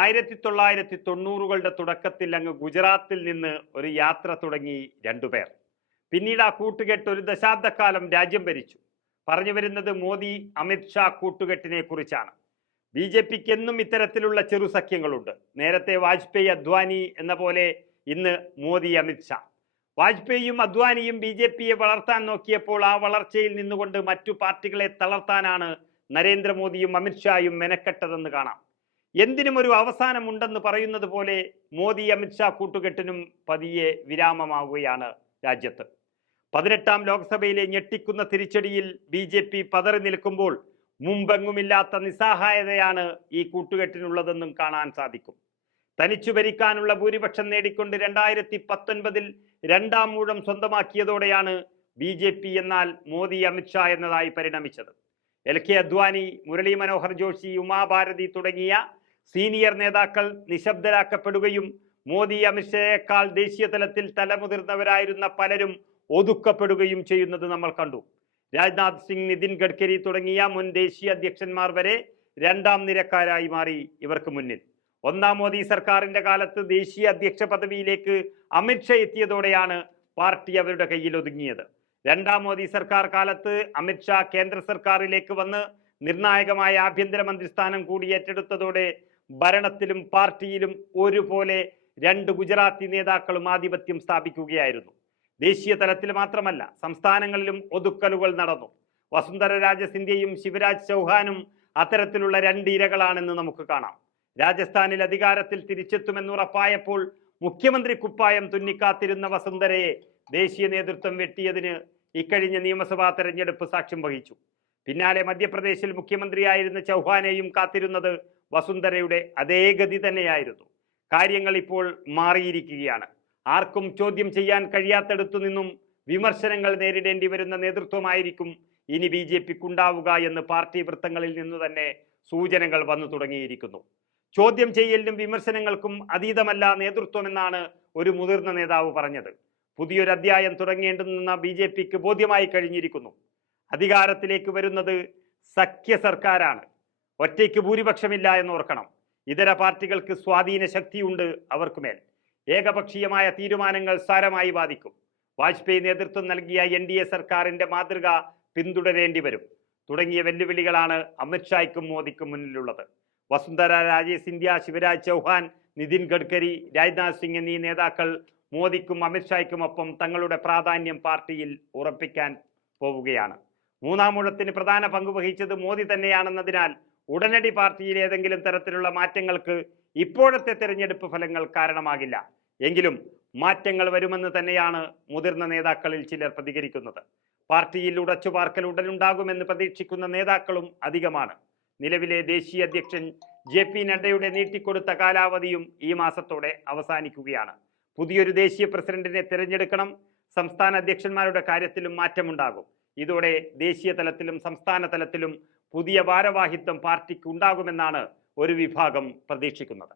ആയിരത്തി തൊള്ളായിരത്തി തൊണ്ണൂറുകളുടെ തുടക്കത്തിൽ അങ്ങ് ഗുജറാത്തിൽ നിന്ന് ഒരു യാത്ര തുടങ്ങി രണ്ടുപേർ പിന്നീട് ആ കൂട്ടുകെട്ട് ഒരു ദശാബ്ദക്കാലം രാജ്യം ഭരിച്ചു. പറഞ്ഞു വരുന്നത് മോദി അമിത്ഷാ കൂട്ടുകെട്ടിനെ കുറിച്ചാണ്. ബി ജെ പിക്ക് എന്നും ഇത്തരത്തിലുള്ള ചെറു സഖ്യങ്ങളുണ്ട്. നേരത്തെ വാജ്പേയി അദ്വാനി എന്ന പോലെ ഇന്ന് മോദി അമിത്ഷാ വാജ്പേയിയും അദ്വാനിയും ബി ജെ പിയെ വളർത്താൻ നോക്കിയപ്പോൾ ആ വളർച്ചയിൽ നിന്നുകൊണ്ട് മറ്റു പാർട്ടികളെ തളർത്താനാണ് നരേന്ദ്രമോദിയും അമിത്ഷായും മെനക്കെട്ടതെന്ന് കാണാം. എന്തിനും ഒരു അവസാനമുണ്ടെന്ന് പറയുന്നത് പോലെ മോദി അമിത്ഷാ കൂട്ടുകെട്ടിനും പതിയെ വിരാമമാവുകയാണ് രാജ്യത്ത്. പതിനെട്ടാം ലോക്സഭയിലെ ഞെട്ടിക്കുന്ന തിരിച്ചടിയിൽ ബി ജെ പി പതറി നിൽക്കുമ്പോൾ മുമ്പെങ്ങുമില്ലാത്ത നിസ്സഹായതയാണ് ഈ കൂട്ടുകെട്ടിനുള്ളതെന്നും കാണാൻ സാധിക്കും. തനിച്ചു ഭരിക്കാനുള്ള ഭൂരിപക്ഷം നേടിക്കൊണ്ട് രണ്ടായിരത്തി പത്തൊൻപതിൽ രണ്ടാം മൂഴം സ്വന്തമാക്കിയതോടെയാണ് ബി ജെ പി എന്നാൽ മോദി അമിത്ഷാ എന്നതായി പരിണമിച്ചത്. എൽ കെ അദ്വാനി മുരളി മനോഹർ ജോഷി ഉമാഭാരതി തുടങ്ങിയ സീനിയർ നേതാക്കൾ നിശബ്ദരാക്കപ്പെടുകയും മോദി അമിത്ഷയേക്കാൾ ദേശീയ തലത്തിൽ തലമുതിർന്നവരായിരുന്ന പലരും ഒതുക്കപ്പെടുകയും ചെയ്യുന്നത് നമ്മൾ കണ്ടു. രാജ്നാഥ് സിംഗ് നിതിൻ ഗഡ്കരി തുടങ്ങിയ മുൻ ദേശീയ അധ്യക്ഷന്മാർ വരെ രണ്ടാം നിരക്കാരായി മാറി ഇവർക്ക് മുന്നിൽ. ഒന്നാം മോദി സർക്കാരിന്റെ കാലത്ത് ദേശീയ അധ്യക്ഷ പദവിയിലേക്ക് അമിത്ഷാ എത്തിയതോടെയാണ് പാർട്ടി അവരുടെ കയ്യിൽ ഒതുങ്ങിയത്. രണ്ടാം മോദി സർക്കാർ കാലത്ത് അമിത്ഷാ കേന്ദ്ര സർക്കാരിലേക്ക് വന്ന് നിർണായകമായ ആഭ്യന്തരമന്ത്രി സ്ഥാനം കൂടി ഏറ്റെടുത്തതോടെ ഭരണത്തിലും പാർട്ടിയിലും ഒരുപോലെ രണ്ട് ഗുജറാത്തി നേതാക്കളും ആധിപത്യം സ്ഥാപിക്കുകയായിരുന്നു. ദേശീയ തലത്തിൽ മാത്രമല്ല സംസ്ഥാനങ്ങളിലും ഒതുക്കലുകൾ നടന്നു. വസുന്ധര രാജ സിന്ധ്യയും ശിവരാജ് ചൗഹാനും അത്തരത്തിലുള്ള രണ്ട് ഇരകളാണെന്ന് നമുക്ക് കാണാം. രാജസ്ഥാനിൽ അധികാരത്തിൽ തിരിച്ചെത്തുമെന്നുറപ്പായപ്പോൾ മുഖ്യമന്ത്രി കുപ്പായം തുന്നിക്കാത്തിരുന്ന വസുന്ധരയെ ദേശീയ നേതൃത്വം വെട്ടിയതിന് ഇക്കഴിഞ്ഞ നിയമസഭാ തെരഞ്ഞെടുപ്പ് സാക്ഷ്യം വഹിച്ചു. പിന്നാലെ മധ്യപ്രദേശിൽ മുഖ്യമന്ത്രിയായിരുന്ന ചൗഹാനെയും കാത്തിരുന്നത് വസുന്ധരയുടെ അതേ ഗതി തന്നെയായിരുന്നു. കാര്യങ്ങൾ ഇപ്പോൾ മാറിയിരിക്കുകയാണ്. ആർക്കും ചോദ്യം ചെയ്യാൻ കഴിയാത്തടത്തു നിന്നും വിമർശനങ്ങൾ നേരിടേണ്ടി വരുന്ന നേതൃത്വമായിരിക്കും ഇനി ബി ജെ പിക്കുണ്ടാവുക എന്ന് പാർട്ടി വൃത്തങ്ങളിൽ നിന്നു തന്നെ സൂചനകൾ വന്നു തുടങ്ങിയിരിക്കുന്നു. ചോദ്യം ചെയ്യലിനും വിമർശനങ്ങൾക്കും അതീതമല്ല നേതൃത്വമെന്നാണ് ഒരു മുതിർന്ന നേതാവ് പറഞ്ഞത്. പുതിയൊരു അധ്യായം തുടങ്ങേണ്ടുന്ന ബി ജെ പിക്ക് ബോധ്യമായി കഴിഞ്ഞിരിക്കുന്നു. അധികാരത്തിലേക്ക് വരുന്നത് സഖ്യ സർക്കാരാണ്. ഒറ്റയ്ക്ക് ഭൂരിപക്ഷമില്ല എന്ന് ഓർക്കണം ഇതര പാർട്ടികൾക്ക് സ്വാധീന ശക്തിയുണ്ട് അവർക്കുമേൽ. ഏകപക്ഷീയമായ തീരുമാനങ്ങൾ സാരമായി ബാധിക്കും. വാജ്പേയി നേതൃത്വം നൽകിയ എൻ ഡി എ സർക്കാരിന്റെ മാതൃക പിന്തുടരേണ്ടി വരും. തുടങ്ങിയ വെല്ലുവിളികളാണ് അമിത്ഷായ്ക്കും മോദിക്കും മുന്നിലുള്ളത്. വസുന്ധര രാജേ സിന്ധ്യ ശിവരാജ് ചൗഹാൻ നിതിൻ ഗഡ്കരി രാജ്നാഥ് സിംഗ് എന്നീ നേതാക്കൾ മോദിക്കും അമിത്ഷായ്ക്കുമൊപ്പം തങ്ങളുടെ പ്രാധാന്യം പാർട്ടിയിൽ ഉറപ്പിക്കാൻ പോവുകയാണ്. മൂന്നാം ഊഴത്തിന് പ്രധാന പങ്കുവഹിച്ചത് മോദി തന്നെയാണെന്നതിനാൽ ഉടനടി പാർട്ടിയിൽ ഏതെങ്കിലും തരത്തിലുള്ള മാറ്റങ്ങൾക്ക് ഇപ്പോഴത്തെ തെരഞ്ഞെടുപ്പ് ഫലങ്ങൾ കാരണമാകില്ല. എങ്കിലും മാറ്റങ്ങൾ വരുമെന്ന് തന്നെയാണ് മുതിർന്ന നേതാക്കളിൽ ചിലർ പ്രതികരിക്കുന്നത്. പാർട്ടിയിൽ ഉടച്ചുപാർക്കൽ ഉടനുണ്ടാകുമെന്ന് പ്രതീക്ഷിക്കുന്ന നേതാക്കളും അധികമാണ്. നിലവിലെ ദേശീയ അധ്യക്ഷൻ ജെ പി നഡ്ഡയുടെ നീട്ടിക്കൊടുത്ത കാലാവധിയും ഈ മാസത്തോടെ അവസാനിക്കുകയാണ്. പുതിയൊരു ദേശീയ പ്രസിഡന്റിനെ തിരഞ്ഞെടുക്കണം സംസ്ഥാന അധ്യക്ഷന്മാരുടെ കാര്യത്തിലും മാറ്റമുണ്ടാകും. ഇതോടെ ദേശീയ തലത്തിലും സംസ്ഥാന തലത്തിലും പുതിയ ഭാരവാഹിത്വം പാർട്ടിക്ക് ഉണ്ടാകുമെന്നാണ് ഒരു വിഭാഗം പ്രതീക്ഷിക്കുന്നത്.